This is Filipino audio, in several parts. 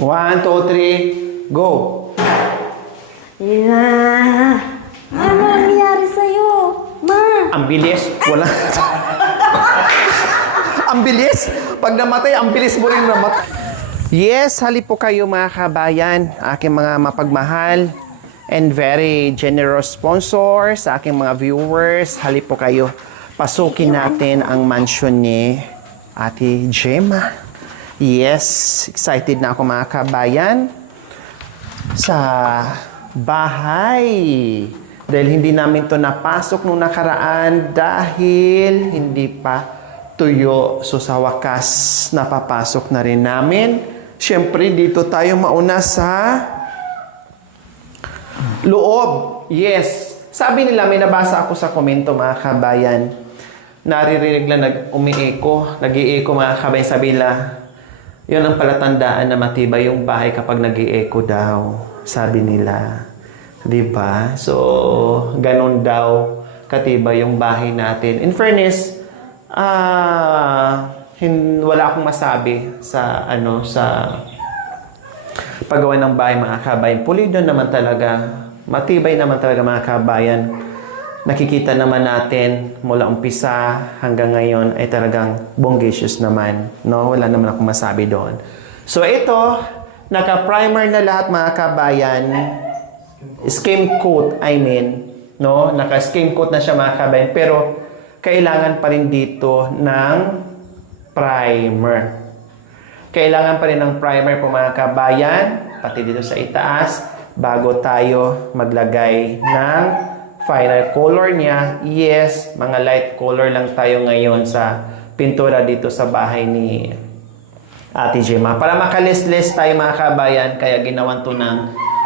1, 2, 3, go! Ano nangyari sa'yo? Ma! Ang bilis. Wala. Ang bilis. Pag namatay, ang bilis mo rin namatay. Yes, halip po kayo mga kabayan, aking mga mapagmahal and very generous sponsors, sa aking mga viewers, halip po kayo. Pasukin natin ang mansion ni Ate Gemma. Yes, excited na ako mga kabayan sa bahay. Dahil hindi namin to napasok nung nakaraan dahil hindi pa tuyo. So sa wakas, napapasok na rin namin. Siyempre, dito tayo mauna sa loob. Yes. Sabi nila, may nabasa ako sa komento mga kabayan. Naririnig lang nag-umi-echo. Nag-i-echo mga kabayan. Sabi nila, yun ang palatandaan na matibay yung bahay kapag nag-i-echo daw. Sabi nila. Diba? So, ganun daw katibay yung bahay natin. In fairness, wala akong masabi sa paggawa ng bahay mga kabayan. Pulido naman talaga. Matibay naman talaga mga kabayan. Nakikita naman natin mula umpisa hanggang ngayon ay talagang bongacious naman. No? Wala naman akong masabi doon. So ito, naka-primer na lahat mga kabayan. Skim coat, no? Naka-skim coat na siya mga kabayan. Pero kailangan pa rin dito ng primer. Kailangan pa rin ng primer po mga kabayan, pati dito sa itaas, bago tayo maglagay ng final color niya. Yes, mga light color lang tayo ngayon sa pintura dito sa bahay ni Ate Gemma. Para makalislis tayo mga kabayan, kaya ginawan to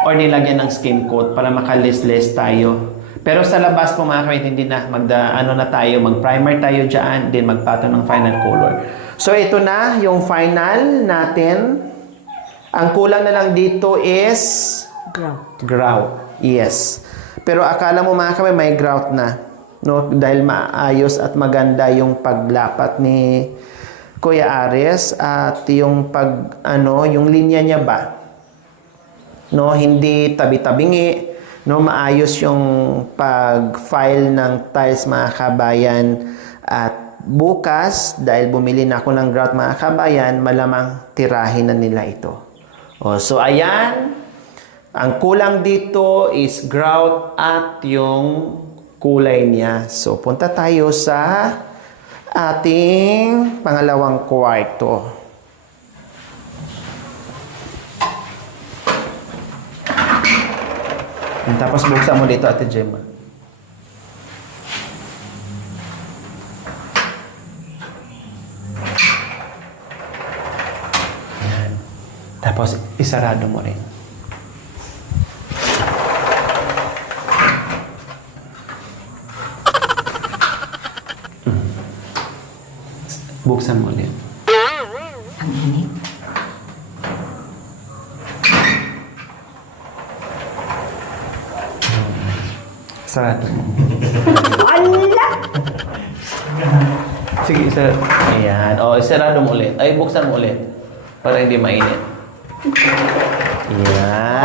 nilagyan ng skim coat para makalislis tayo. Pero sa labas po mga kabayan, hindi na mag-primer tayo dyan, din magpato ng final color. So ito na yung final natin. Ang kulang na lang dito is grout. Yes. Pero akala mo mga kabayan, may grout na. No? Dahil maayos at maganda yung paglapat ni Kuya Ares at yung yung linya niya ba. No, hindi tabi-tabingi. No, maayos yung pag-file ng tiles mga kabayan. At bukas, dahil bumili na ako ng grout mga kabayan, malamang tirahin na nila ito. So ayan, ang kulang dito is grout at yung kulay niya. So punta tayo sa ating pangalawang kwarto. Tapos buksan mo dito, Ate Gemma. Ayan. Tapos isarado mo rin. Buksan mo ulit. Ang init. Sarado mo. Ala! Sige, isarado. Ayan. Isarado mo ulit. Ay, buksan mo ulit. Para hindi mainit. Ayan.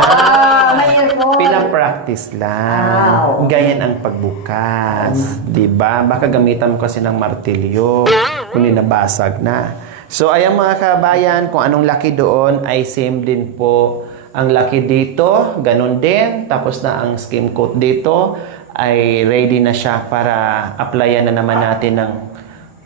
May aircon. Pinapractice lang. Wow. Ganyan ang pagbukas. Diba? Baka gamitan mo kasi ng martilyo. Kung nabasag na. So, ayan mga kabayan, kung anong laki doon ay same din po. Ang laki dito, ganun din. Tapos na ang skim coat dito ay ready na siya para applyan na naman natin ng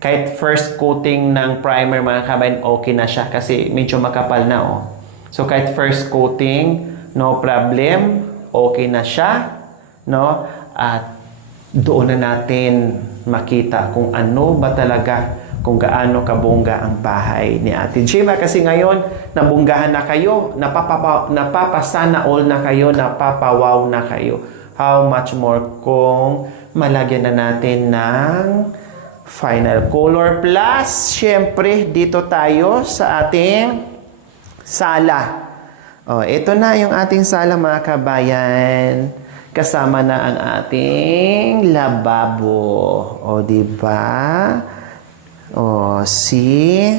kahit first coating ng primer mga kabayan, okay na siya kasi medyo makapal na So kahit first coating, no problem, okay na siya, no? At doon na natin makita kung ano ba talaga, kung gaano kabongga ang bahay ni Ate Gemma. Kasi ngayon, nabunggahan na kayo, napapasana all na kayo, napapawaw na kayo. How much more kung malagyan na natin ng final color. Plus, syempre, dito tayo sa ating sala. Ito na yung ating sala mga kabayan. Kasama na ang ating lababo. Diba? Si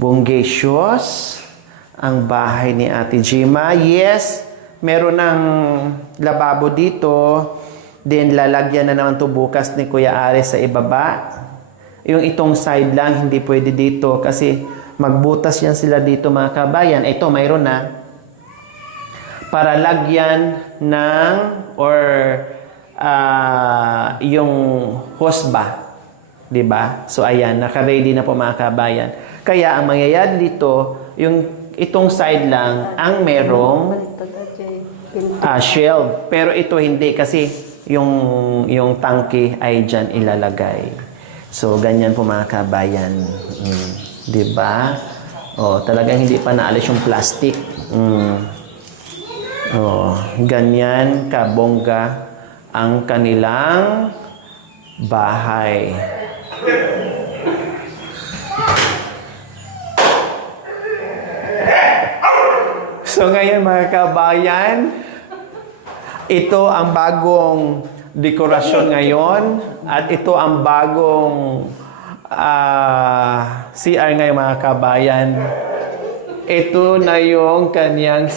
bongacious ang bahay ni Ate Jima. Yes, meron ng lababo dito. Then, lalagyan na naman to bukas ni Kuya Ares sa ibaba. Yung itong side lang, hindi pwede dito kasi magbutas yan sila dito mga kabayan. Ito, mayroon na. Para lagyan ng or yung hosba. Diba? So, ayan, naka-ready na po mga kabayan. Kaya, ang mangyayari dito, itong side lang ang merong shelf. Pero ito hindi kasi yung tangke ay dyan ilalagay. So, ganyan po mga kabayan. Diba? O, talagang hindi pa naalis yung plastic. O, ganyan kabongga ang kanilang bahay. So ngayon mga kabayan, ito ang bagong dekorasyon ngayon at ito ang bagong CR ngayon mga kabayan. Ito na yung kanyang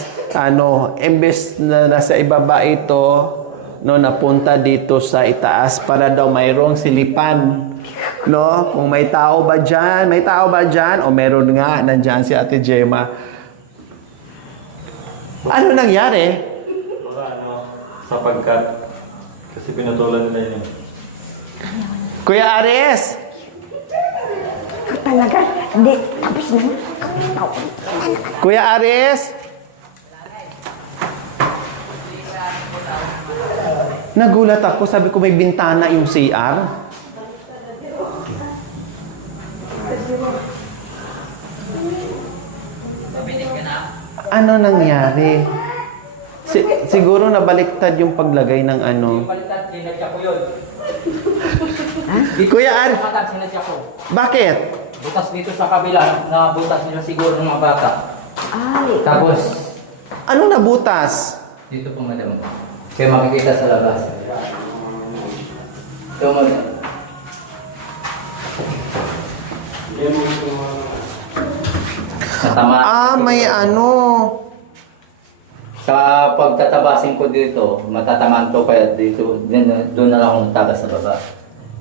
imbes na nasa ibaba ito, no, napunta dito sa itaas para daw mayroong silipan. No? Kung may tao ba dyan? May tao ba dyan? O meron nga, nandyan si Ate Gemma. Ano nangyari? Sapagkat kasi pinutulan nila yun. Kuya Ares! Talaga? Hindi. Tapos na. Kuya Ares! Nagulat ako. Sabi ko may bintana yung CR. Ano nangyari? Siguro nabaliktad yung paglagay ng ano. Baliktad, sinadya ko yun. Kuya Ar, Baliktad, sinadya ko. bakit? Butas dito sa kabila, na butas nila siguro ng mga bata. Ay. Tapos, Ano nabutas? dito po madam. Kaya makikita sa labas. Ito madam. Natama. May ano. Sa pagtatabasin ko dito, matatamaan to kaya dito, doon na lang akong tabas sa baba.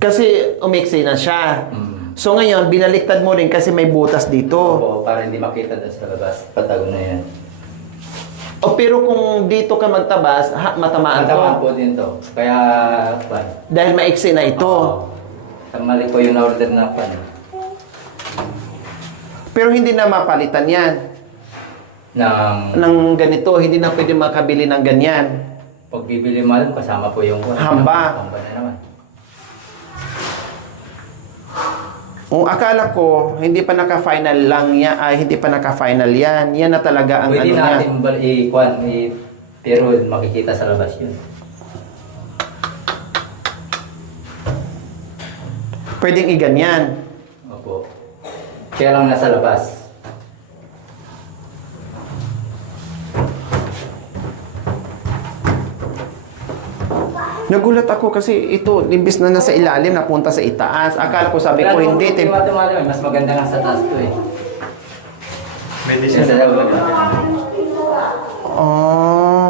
Kasi umiksi na siya. Mm. So ngayon, binaliktad mo rin kasi may butas dito. Opo, para hindi makita doon sa labas. Patago na yan. O pero kung dito ka magtabas, matamaan Matamaan to. po din to. Kaya, Dahil maiksi na ito. mali po yung order na pan. Pero hindi na mapalitan yan. Ng ganito, hindi na pwede makabili ng ganyan. Pagbibili mo alam, kasama po yung Hamba. Hamba na naman. Kung akala ko, hindi pa naka-final lang yan, hindi pa naka-final yan. Yan na talaga ang Pwede ano niya. natin pero makikita sa labas yun. Pwedeng iganyan. Opo. Kaya lang nasa labas. Nagulat ako kasi ito, imbis na nasa ilalim, napunta sa itaas. Akala ko, sabi ko, hindi. Mas maganda nga sa taas to eh. May Sa labas. Oh.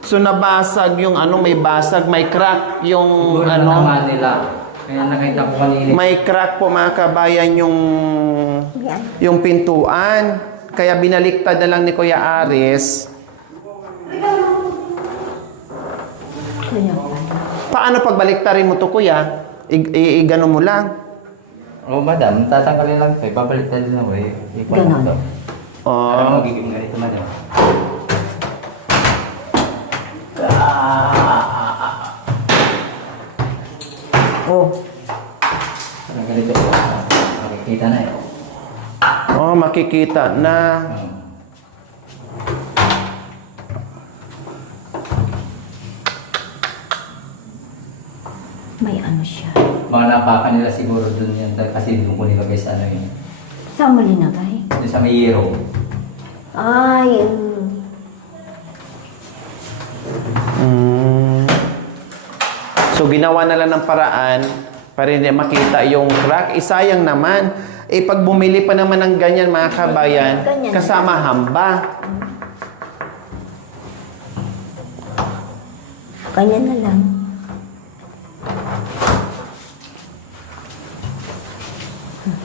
So nabasag yung ano, may basag, may crack yung Siguro ano. naman nila. Kaya nakita ko kanina. May crack po mga kabayan yung pintuan. Kaya binaliktad na lang ni Kuya Ares. Paano pagbaliktarin mo to, Kuya? Igano mo lang. Oh, madam, tatanggalin lang ito. Ibabalik na din ako eh. Ganon. Ano Oh. magiging ganito, madam? Oh. Parang ganito po. Makikita na eh. Oh, makikita na. May ano siya. Mga napaka nila siguro dun yan. Kasi doon ko nilagay sa ano yun. Saan mo linagay? Doon sa may hero. Ay. So, ginawa na lang ng paraan para hindi makita yung crack. Isayang naman. Eh, pag bumili pa naman ng ganyan, mga kabayan, Ganyan. kasama hamba. Ganyan na lang.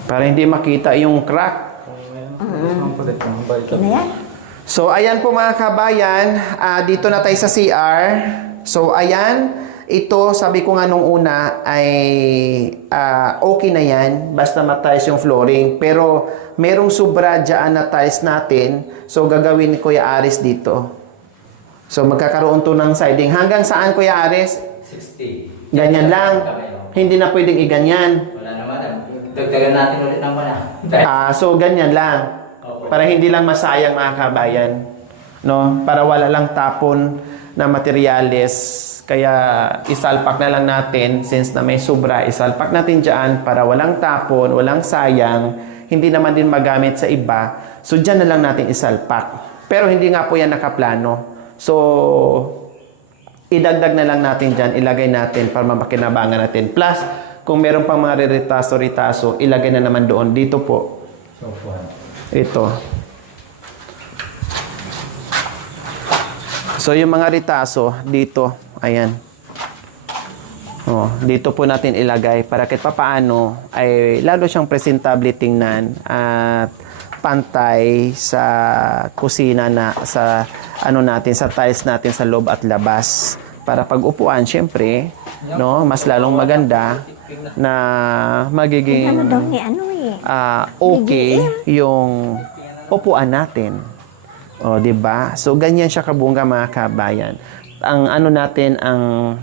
Para hindi makita yung crack. Okay na yan. So, ayan po mga kabayan. Dito na tayo sa CR. So, ayan. Ito, sabi ko nga nung una, ay okay na yan. Basta matiles yung flooring. Pero, merong sobra dyan na tiles natin. So, gagawin ni Kuya Aris dito. So, magkakaroon to ng siding. Hanggang saan, Kuya Aris? 60. Ganyan lang. Hindi na pwedeng iganyan. Wala naman. Dagdagan natin ulit ng wala. So, ganyan lang. Para hindi lang masayang mga kabayan. No? Para wala lang tapon na materyales. Kaya isalpak na lang natin. Since na may sobra, isalpak natin dyan para walang tapon, walang sayang. Hindi naman din magamit sa iba. So, dyan na lang natin isalpak. Pero hindi nga po yan nakaplano. So, idagdag na lang natin dyan. Ilagay natin para mapakinabangan natin. Plus, kung meron pang mga ritaso-ritaso, ilagay na naman doon. Dito po. Ito. So, yung mga ritaso, dito. Ayan. Dito po natin ilagay para kahit papaano ay lalo siyang presentable tingnan at pantay sa kusina na sa natin, sa tiles natin sa loob at labas. Para pag upuan, syempre, no, mas lalong maganda na magiging Ano daw ni ano eh. okay yung upuan natin. O, 'di ba? So ganyan siya kabungga mga kabayan. Ang natin, ang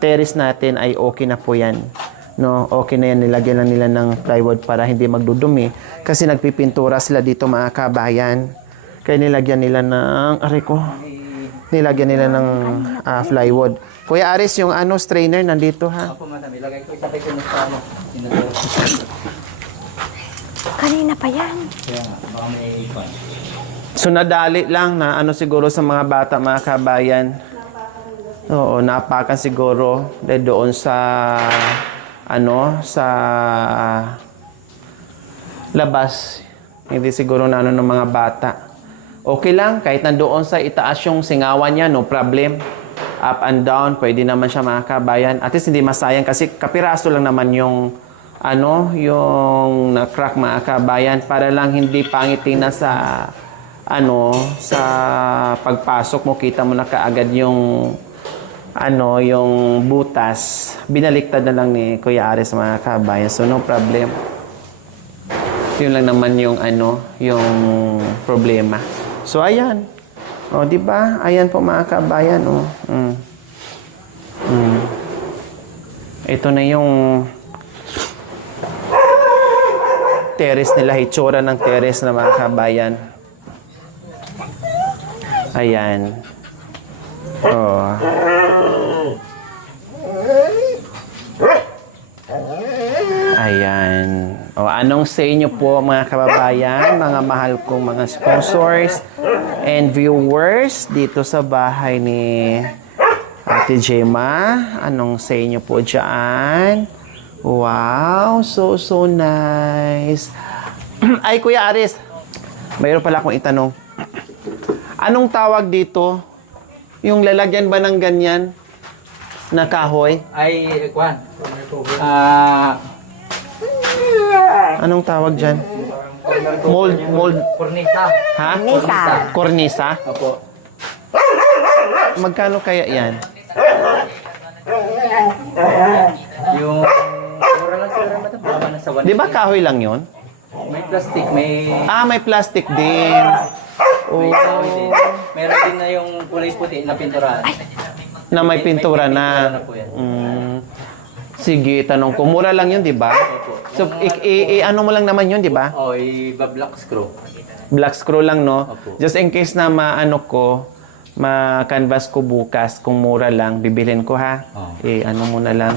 terrace natin ay okay na po 'yan. No, okay na 'yan, nilagyan lang nila ng plywood para hindi magdudumi kasi nagpipintura sila dito mga kabayan. Kaya nilagyan nila ng nilagyan nila ng plywood. Kuya Aris, yung strainer nandito ha. Opo, madam. Ilagay ko isakay ko sa ano. Kanina pa yan. Kaya nga, baka may ipan. So nadali lang na siguro sa mga bata, mga kabayan. Oo, napakan siguro dahil doon sa sa labas. Hindi siguro ng mga bata. Okay lang, kahit nandoon sa itaas yung singawan niya, no problem. Up and down, pwede naman siya mga kabayan. At least hindi masayang kasi kapiraso lang naman yung yung na-crack mga kabayan para lang hindi pangit tingnan sa sa pagpasok mo, kita mo na kaagad yung yung butas. Binaliktad na lang ni Kuya Aris mga kabayan. So no problem. Yun lang naman yung yung problema. So ayan. O, di ba? Ayan po mga kabayan, o. Ito na yung terrace nila, hitsura ng terrace na mga kabayan. Ayan. Oh. Ayan. O, anong sa inyo po mga kababayan, mga mahal kong mga sponsors and viewers dito sa bahay ni Ate Gemma? Anong sa inyo po dyan? Wow, so nice. Ay, Kuya Aris, mayroon pala akong itanong. Anong tawag dito? Yung lalagyan ba ng ganyan na kahoy? Ay, Kwan. Anong tawag dyan? Mold. Cornisa. Ha? Cornisa. Cornisa? Opo. Magkano kaya yan? Yung mura lang siguro madam. Baka nasa 1. Di ba kahoy lang yon? May plastic, may May plastic din. may kahoy din. Meron din na yung kulay puti na pinturahan. Na may pintura May na. pintura na po yan. Sige, tanong ko. Mura lang yun, di ba? So, ano mo lang naman yun, di ba? Oh, iba-black screw. Black screw lang, no? Opo. Just in case na ma-canvas ko bukas, kung mura lang, bibilin ko ha. Oh. Ano mo na lang,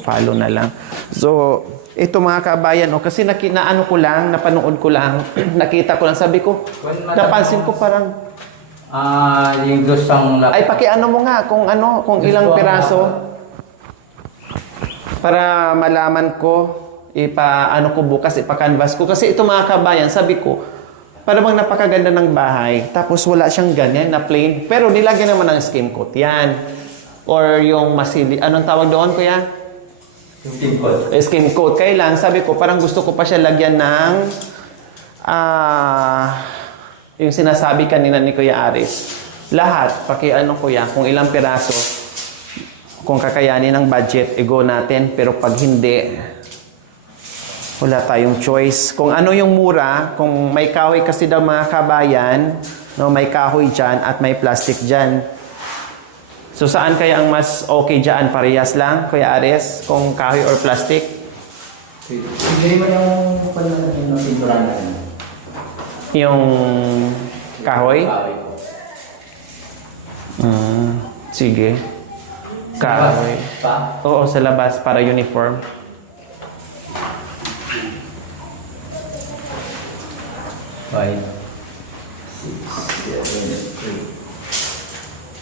follow na lang. So, ito mga kabayan, kasi napanood ko lang, nakita ko lang, sabi ko, napansin ko parang, Yung gustong ay pakiano mo nga kung ilang piraso para malaman ko ano ko bukas, ipa-canvas ko. Kasi ito mga kabayan, sabi ko, para bang napakaganda ng bahay. Tapos wala siyang ganyan na plain. Pero nilagyan naman ng skim coat yan. Or yung masili, anong tawag doon, kuya? Yung team call. Skim coat. Kailan, sabi ko, parang gusto ko pa siya lagyan ng yung sinasabi kanina ni Kuya Aris. Lahat, ano kuya, kung ilang piraso, kung kakayanin ng budget, i-go natin. Pero pag hindi, wala tayong choice. Kung ano yung mura, kung may kahoy kasi daw mga kabayan, no, may kahoy dyan at may plastic dyan. So saan kaya ang mas okay dyan? Parehas lang, Kuya Aris, kung kahoy or plastic? Sige mo yung pintura natin. Yung kahoy? Kahoy. Sige. Kahoy. Pa? Oo, sa labas para uniform. Five.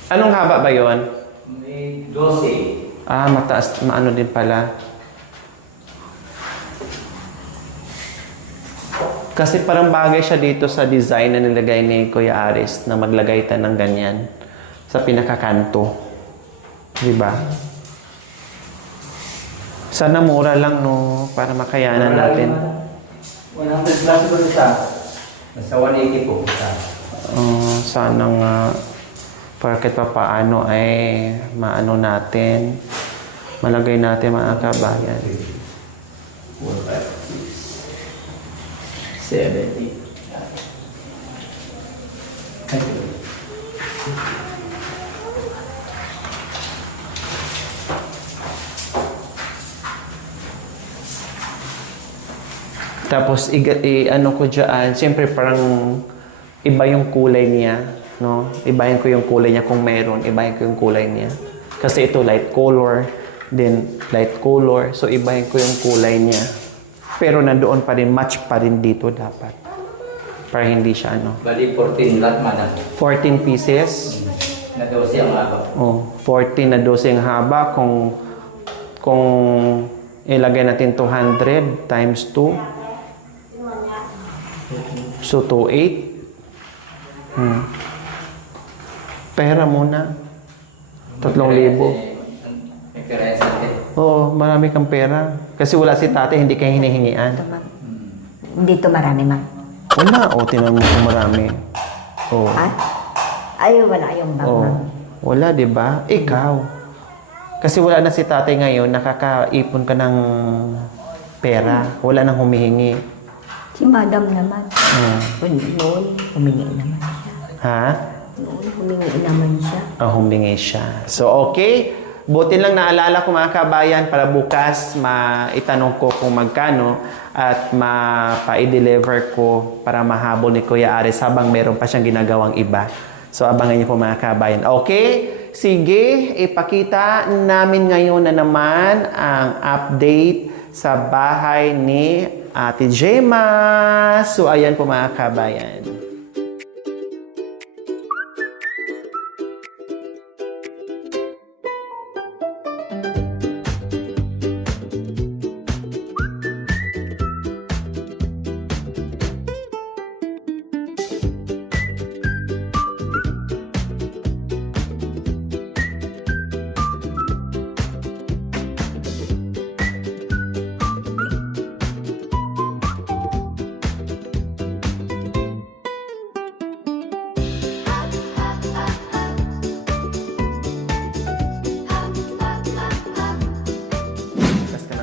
Anong haba ba yon? May 12. Mataas, maano din pala. Kasi parang bagay siya dito sa design na nilagay ni Kuya Aris na maglagay tayo ng ganyan sa pinakakanto. Diba? Sana mura lang, no? Para makayanan natin. 100 plus po isa. Nasa 180 po isa. Sana nga para kahit pa paano ay maano natin, malagay natin mga kabayan. 4, 5, 6, 7, 8. Tapos ano ko diyan, siyempre parang iba yung kulay niya, no? Ibahin ko yung kulay niya kung meron, ibahin ko yung kulay niya. Kasi ito light color, then light color, so ibahin ko yung kulay niya. Pero nandoon pa rin, match pa rin dito dapat. Para hindi siya ano. Bali 14 lahat madam. 14 pieces. Na 12 ang haba. 14 na 12 ang haba. Kung ilagay natin 200 times 2. So, 2,800. Pera muna. 3,000. May pera yan sa atin. Oo, marami kang pera. Kasi wala si tate, hindi kayo hinihingian. Dito marami, ma'am. Wala. Tinan mo kung marami. Ha? Ay, wala yung bag, Oh, ma'am. wala, di ba? Ikaw. Kasi wala na si tate ngayon, nakakaipon ka ng pera. Wala nang humihingi. Si madam naman. Noon, humingi naman siya. Ha? Noon, humingi naman siya. Humingi siya. So, okay. Buti lang naalala ko mga kabayan para bukas maitanong ko kung magkano at mapa-deliver ko para mahabol ni Kuya Aris habang meron pa siyang ginagawang iba. So, abangan niyo po mga kabayan. Okay? Sige, ipakita namin ngayon na naman ang update sa bahay ni Ate Gemma. So, ayan po mga kabayan.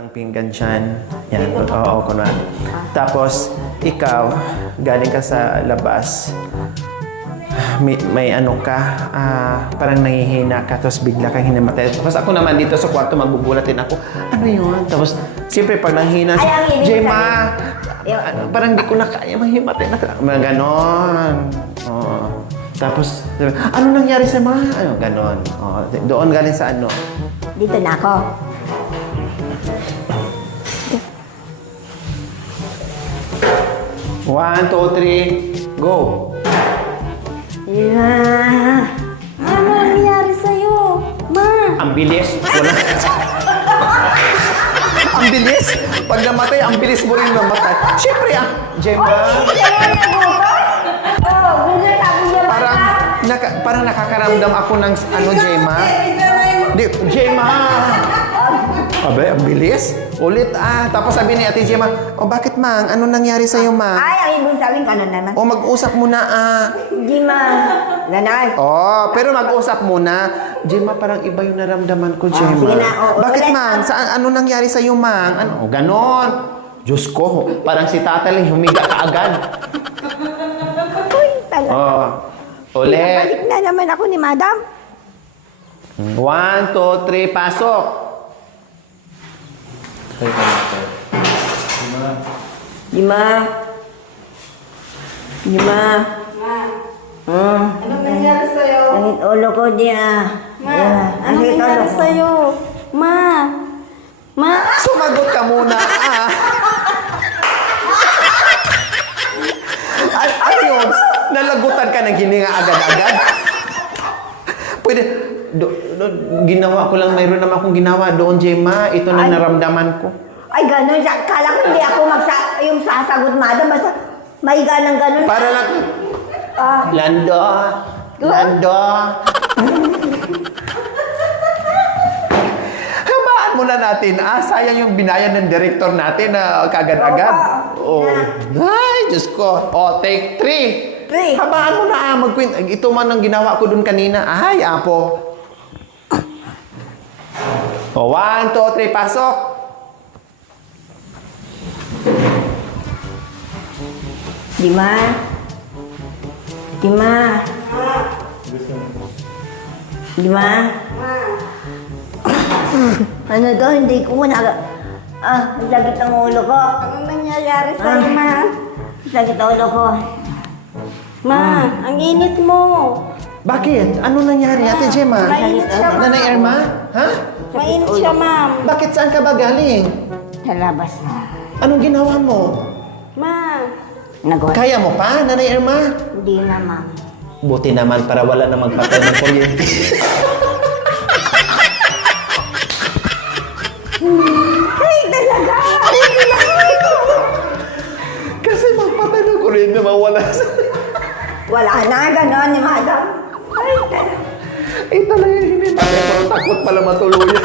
Pinggan dyan. Yan. Oo, kunwari. Tapos, ikaw, galing ka sa labas. May ano ka, parang nangihina ka, tapos bigla kang hinamatay. Tapos ako naman dito sa kwarto, magugulat din ako. Ano yun? Tapos, siyempre, pag nanghina Ay, ang hinig Gemma, parang di ko na kaya mahimatay na ka. Mga ganon. Oo. Tapos, sabi, ano nangyari sa mga? Ano, ganon. Oo. Doon galing sa ano? Dito na ako. 1, 2, 3, go! Ano nangyari sa'yo? Ma! Ang bilis. Wala. ang bilis. Pag namatay, ang bilis mo rin namatay. Siyempre, Gemma, parang nakakaramdam ako ng ano, Gemma. Di, Gemma! Abe, ang bilis. Ulit, Tapos sabi ni Ate Gemma, bakit, Mang? Ano nangyari sa'yo, Mang? Ay, ang ibig sabihin ka na naman. Mag-usap muna, Hindi man. Ganon. Pero mag-usap muna. Gemma, parang iba yung naramdaman ko, Gemma. sige na. Bakit, Ulit. Mang? Ano nangyari sa'yo, Mang? Ano? Ganon. Diyos ko, parang si Tatay humiga ka agad. Uy, talaga. Ulit. Balik na naman ako ni Madam. 1, 2, 3, pasok. Lima. Anong nangyari sa'yo? Langit ulo ko di Anong nangyari sa'yo? Ma! Sumagot ka muna, Ano yun? Nalagutan ka ng hininga agad-agad? Pwede, ginawa ko lang, mayroon naman akong ginawa doon, Gemma. Ito na naramdaman ko. Ay, gano'n. Kala ko hindi ako yung sasagot, Madam. Basta may ganang gano'n. Para lang, Lando. Habaan muna natin. Sayang yung binayad ng director natin na kagad-agad. Ay, Diyos ko. Take 3. Habaan mo na, magkwint. Ito man ang ginawa ko dun kanina. Ay, apo. 1, 2, 3, pasok. Lima. Ano to? Hindi ko muna. Ang sakit ang ulo ko. Anong nangyayari sa'yo, Ma? Ang sakit ang ulo ko. Ma, ang init mo. Bakit? Ano nangyari, Ate Gemma? Mainit siya, Ma. Nanay Irma? Ha? Mainit siya, Ma'am. Bakit saan ka ba galing? Sa labas na. Anong ginawa mo? Ma, Nagot. Kaya mo pa, Nanay Irma? Hindi na, Ma'am. Buti naman para wala na magpatay ng kuryente. Ay, talaga! Kasi magpatay ng kuryente, mawala sa... Wala na, gano'n ni Madam. Ay, talaga. Ito na yun, hindi na. Takot pala matuluyan.